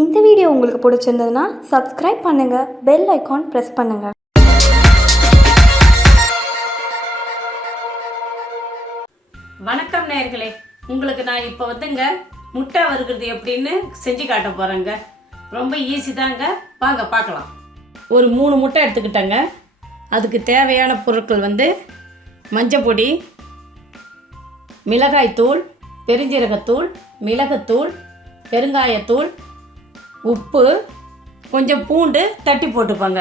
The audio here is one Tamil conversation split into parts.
இந்த வீடியோ உங்களுக்கு பிடிச்சிருந்ததுன்னா சப்ஸ்கிரைப் பண்ணுங்கள், பெல் ஐக்கான் ப்ரெஸ் பண்ணுங்கள். வணக்கம் நேயர்களே, உங்களுக்கு நான் இப்போ முட்டை வறுக்கிறது எப்படின்னு செஞ்சு காட்ட போகிறேங்க. ரொம்ப ஈஸி தாங்க, வாங்க பார்க்கலாம். ஒரு 3 முட்டை எடுத்துக்கிட்டேங்க. அதுக்கு தேவையான பொருட்கள் மஞ்சள் பொடி, மிளகாய்த்தூள், பெருஞ்சீரகத்தூள், மிளகுத்தூள், பெருங்காயத்தூள், உப்பு, கொஞ்சம் பூண்டு தட்டி போட்டுப்பாங்க.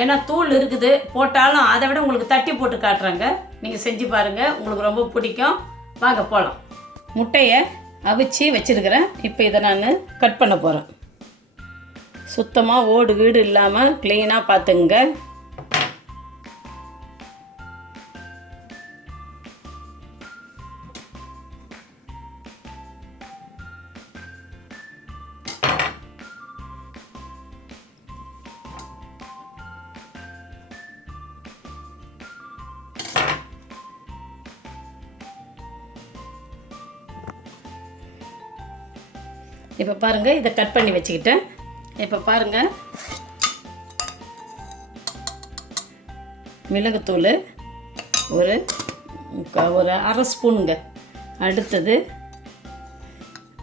ஏன்னா தூள் இருக்குது, போட்டாலும் அதை விட உங்களுக்கு தட்டி போட்டு காட்டுறாங்க. நீங்கள் செஞ்சு பாருங்கள், உங்களுக்கு ரொம்ப பிடிக்கும். வாங்க போகலாம். முட்டையை அவிச்சு வச்சுருக்கிறேன். இப்போ இதை நான் கட் பண்ண போகிறேன். சுத்தமாக ஓடு வீடு இல்லாமல் க்ளீனாக பார்த்துங்க. இப்போ பாருங்கள், இதை கட் பண்ணி வச்சுக்கிட்டேன். இப்போ பாருங்கள், மிளகுத்தூள் ஒரு அரை ஸ்பூனுங்க. அடுத்தது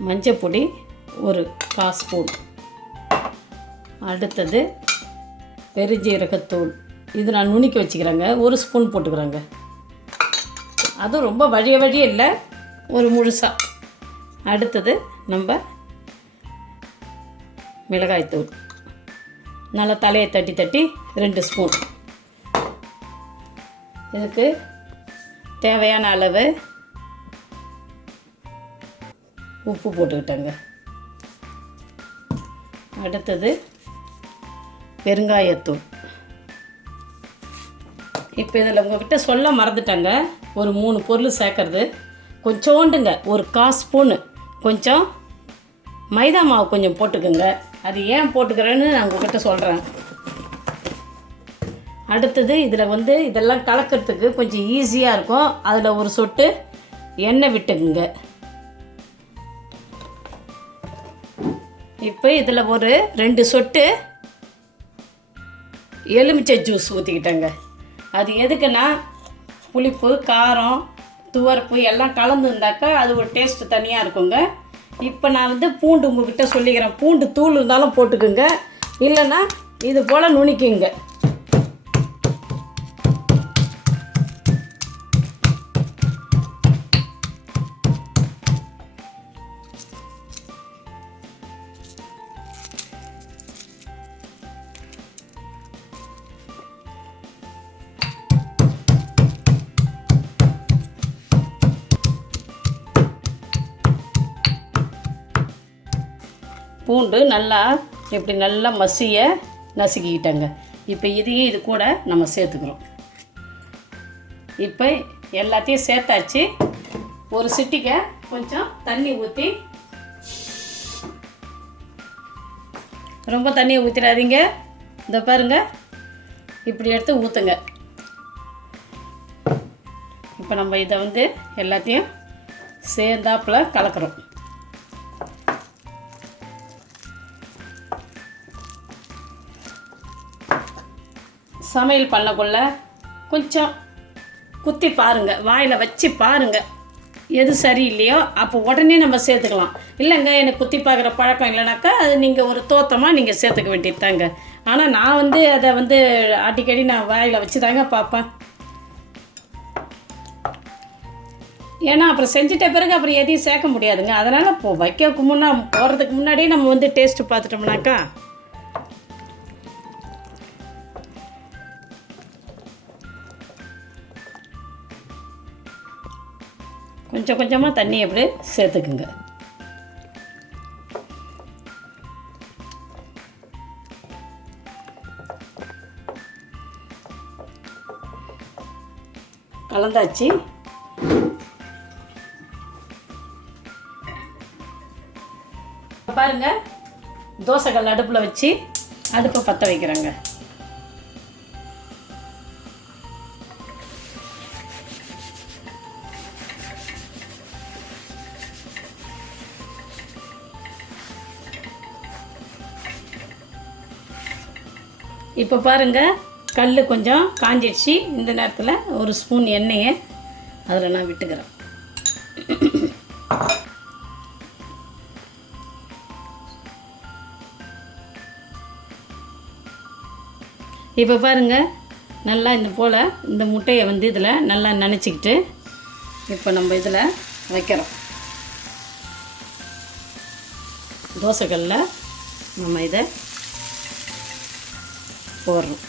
மஞ்சள் பொடி ஒரு 1/4 ஸ்பூன். அடுத்தது பெருஞ்சீரகத்தூள், இது நான் நுணுக்கி வச்சுக்கிறேங்க. 1 ஸ்பூன் போட்டுக்கிறேங்க. அதுவும் ரொம்ப வழிய இல்லை, ஒரு முழுசாக. அடுத்தது நம்ம மிளகாய்த்தூள், நல்லா தலையை தட்டி 2 ஸ்பூன். இதுக்கு தேவையான அளவு உப்பு போட்டுக்கிட்டேங்க. அடுத்தது பெருங்காயத்தூள். இப்போ இதில் உங்கள்கிட்ட சொல்ல மறந்துட்டேங்க, ஒரு 3 பொருள் சேர்க்கறது. கொஞ்சோண்டுங்க, ஒரு 1/4 ஸ்பூனு கொஞ்சம் மைதா மாவு கொஞ்சம் போட்டுக்குங்க. அது ஏன் போட்டுக்கிறேன்னு நான் உங்கள்கிட்ட சொல்கிறேன். அடுத்தது இதில் இதெல்லாம் கலக்கிறதுக்கு கொஞ்சம் ஈஸியாக இருக்கும். அதில் ஒரு சொட்டு எண்ணெய் விட்டுக்குங்க. இப்போ இதில் ஒரு 2 சொட்டு எலுமிச்சை ஜூஸ் ஊற்றிக்கிட்டேங்க. அது எதுக்குன்னா, புளிப்பு, காரம், துவர்ப்பு எல்லாம் கலந்துருந்தாக்கா அது ஒரு டேஸ்ட்டு தனியாக இருக்குங்க. இப்போ நான் பூண்டு உங்கள்கிட்ட சொல்லிக்கிறேன். பூண்டு தூள் இருந்தாலும் போட்டுக்குங்க, இல்லைன்னா இது போல் நுணுக்கிங்க. பூண்டு நல்லா மசிய நசுக்கிக்கிட்டேங்க. இப்போ இதையும் இது கூட நம்ம சேர்த்துக்கிறோம். இப்போ எல்லாத்தையும் சேர்த்தாச்சு. ஒரு சிட்டிகை கொஞ்சம் தண்ணி ஊற்றி, ரொம்ப தண்ணியை ஊற்றிடாதீங்க. இந்த பாருங்கள், இப்படி எடுத்து ஊற்றுங்க. இப்போ நம்ம இதை எல்லாத்தையும் சேர்ந்தாப்பில் கலக்கிறோம். சமையல் பண்ணக்குள்ள கொஞ்சம் குத்தி பாருங்கள், வாயில் வச்சு பாருங்கள். எது சரியில்லையோ அப்போ உடனே நம்ம சேர்த்துக்கலாம். இல்லைங்க, எனக்கு குத்தி பார்க்குற பழக்கம் இல்லைனாக்கா அது நீங்கள் ஒரு தோத்தமாக நீங்கள் சேர்த்துக்க வேண்டியது தாங்க. ஆனால் நான் அதை அடிக்கடி நான் வாயில் வச்சு தாங்க பார்ப்பேன். ஏன்னா அப்புறம் செஞ்சிட்ட பிறகு அப்புறம் எதையும் சேர்க்க முடியாதுங்க. அதனால் போகிறதுக்கு முன்னாடியே நம்ம டேஸ்ட்டு பார்த்துட்டோம்னாக்கா கொஞ்சம் கொஞ்சமாக தண்ணி அப்படி சேர்த்துக்குங்க. கலந்தாச்சு. பாருங்க, தோசைக்கல் அடுப்பில் வச்சு அடுப்பை பற்ற வைக்கிறேங்க. இப்போ பாருங்கள், கல் கொஞ்சம் காஞ்சிடுச்சு. இந்த நேரத்தில் ஒரு ஸ்பூன் எண்ணெயை அதில் நான் விட்டுக்கிறேன். இப்போ பாருங்கள், நல்லா இந்த போல் இந்த முட்டையை வந்து இதில் நல்லா நனைச்சிக்கிட்டு இப்போ நம்ம இதில் வைக்கிறோம். தோசைக்கல்லில் நம்ம இதை போடுறோம்.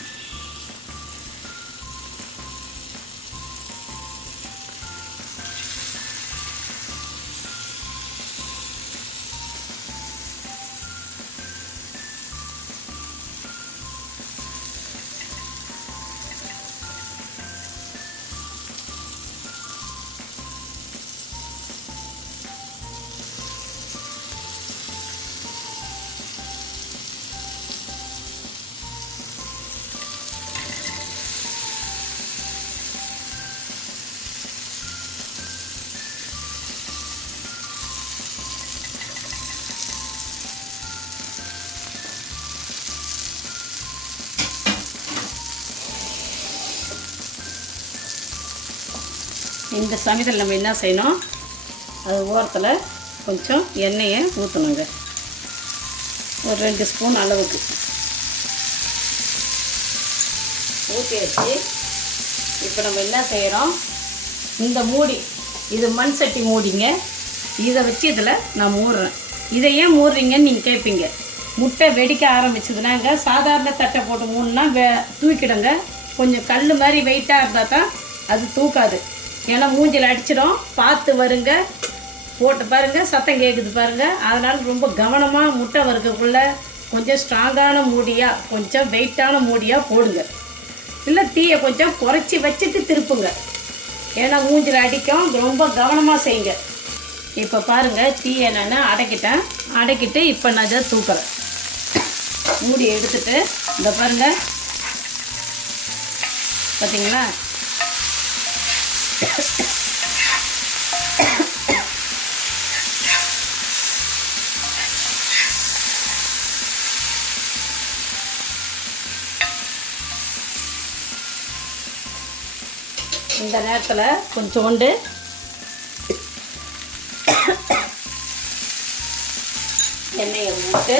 இந்த சமயத்தில் நம்ம என்ன செய்யணும், அது ஓரத்தில் கொஞ்சம் எண்ணெயை ஊற்றணுங்க. ஒரு 2 ஸ்பூன் அளவுக்கு ஊற்றி வச்சு இப்போ நம்ம என்ன செய்கிறோம், இந்த மூடி, இது மண் சட்டி மூடிங்க, இதை வச்சு இதில் நான் மூடுறேன். இதை ஏன் மூடுறீங்கன்னு நீங்கள் கேட்பீங்க. முட்டை வெடிக்க ஆரம்பிச்சதுனாங்க சாதாரண தட்டை போட்டு மூணுனா தூக்கிடுங்க. கொஞ்சம் கல் மாதிரி வெயிட்டாக இருந்தால் தான் அது தூக்காது. ஏன்னா மூஞ்சில் அடிச்சிடும். பார்த்து வருங்க, போட்டு பாருங்கள், சத்தம் கேட்குது பாருங்கள். அதனால் ரொம்ப கவனமாக முட்டை வறுக்கக்குள்ளே கொஞ்சம் ஸ்ட்ராங்கான மூடியாக, கொஞ்சம் வெயிட்டான மூடியாக போடுங்க. இல்லை தீயை கொஞ்சம் குறைச்சி வச்சுட்டு திருப்புங்க. ஏன்னா மூஞ்சில் அடிக்கும். ரொம்ப கவனமாக செய்யுங்க. இப்போ பாருங்கள், தீயை நான் அடக்கிட்டு இப்போ நான் இதை தூக்குறேன். மூடி எடுத்துட்டு இந்த பாருங்கள், பார்த்தீங்களா, இந்த நேரத்தில் கொஞ்சோண்டு எண்ணெயை விட்டு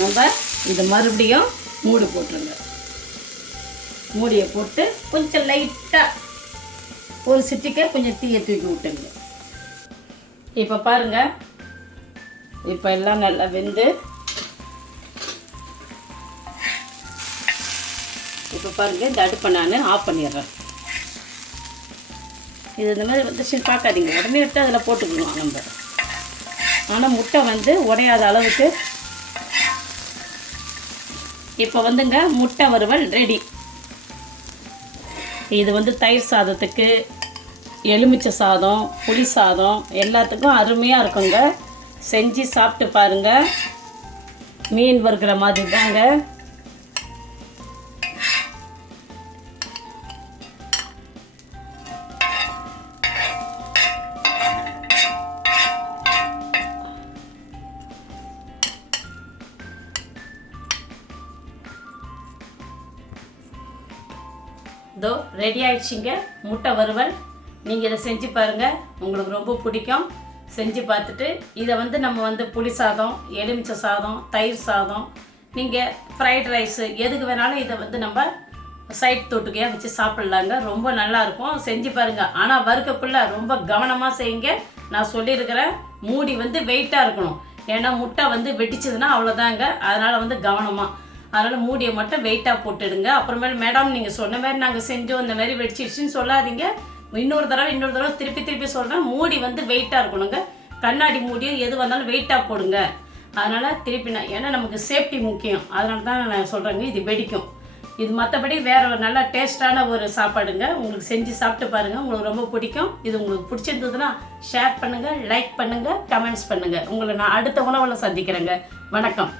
நம்ம இது மறுபடியும் மூடி போட்டுருங்க. மூடியை போட்டு கொஞ்சம் லைட்டாக ஒரு சிட்டிக்கே கொஞ்சம் தீயை தூக்கி விட்டுங்க. இப்போ பாருங்கள், இப்போ எல்லாம் நல்லா வெந்து இப்போ பாருங்கள், இந்த அடுப்பை நான் ஆஃப் பண்ணிடுறேன். இது இந்த மாதிரி வந்துச்சுன்னு பார்க்காதீங்க, உடனே எடுத்து அதில் போட்டுக்கணும் நம்ம. ஆனால் முட்டை வந்து உடையாத அளவுக்கு. இப்போ வந்துங்க முட்டை வறுவல் ரெடி. இது வந்து தயிர் சாதத்துக்கு, எலுமிச்சை சாதம், புளி சாதம் எல்லாத்துக்கும் அருமையாக இருக்குங்க. செஞ்சு சாப்பிட்டு பாருங்கள். மீன் வறுக்கிற மாதிரி தாங்க. இதோ ரெடி ஆயிடுச்சிங்க முட்டை வறுவல். நீங்கள் இதை செஞ்சு பாருங்கள், உங்களுக்கு ரொம்ப பிடிக்கும். செஞ்சு பார்த்துட்டு இதை வந்து நம்ம வந்து புளி சாதம், எலுமிச்சை சாதம், தயிர் சாதம், நீங்கள் ஃப்ரைட் ரைஸு எதுக்கு வேணாலும் இதை வந்து நம்ம சைட் தொட்டுக்கையாக வச்சு சாப்பிட்லாங்க. ரொம்ப நல்லாயிருக்கும். செஞ்சு பாருங்கள். ஆனால் வறுக்கக்குள்ள ரொம்ப கவனமாக செய்யுங்க. நான் சொல்லியிருக்கிறேன், மூடி வந்து வெயிட்டாக இருக்கணும். ஏன்னா முட்டை வந்து வெடிச்சதுன்னா அவ்வளோதாங்க. அதனால் வந்து கவனமாக, அதனால் மூடியை மட்டும் வெயிட்டாக போட்டுடுங்க. அப்புறமேல் மேடம் நீங்கள் சொன்ன மாதிரி நாங்கள் செஞ்சோம், இந்த மாதிரி வெடிச்சிடுச்சின்னு சொல்லாதீங்க. இன்னொரு தடவை திருப்பி சொல்கிறேன், மூடி வந்து வெயிட்டாக இருக்கணுங்க. கண்ணாடி மூடியும் எது வந்தாலும் வெயிட்டாக போடுங்க. அதனால் திருப்பி ஏன்னா நமக்கு சேஃப்டி முக்கியம். அதனால தான் நான் சொல்கிறேங்க, இது வெடிக்கும். இது மற்றபடி வேறு ஒரு நல்ல டேஸ்ட்டான ஒரு சாப்பாடுங்க. உங்களுக்கு செஞ்சு சாப்பிட்டு பாருங்கள், உங்களுக்கு ரொம்ப பிடிக்கும். இது உங்களுக்கு பிடிச்சிருந்ததுன்னா ஷேர் பண்ணுங்கள், லைக் பண்ணுங்கள், கமெண்ட்ஸ் பண்ணுங்கள். உங்களை நான் அடுத்த உணவில் சந்திக்கிறேங்க. வணக்கம்.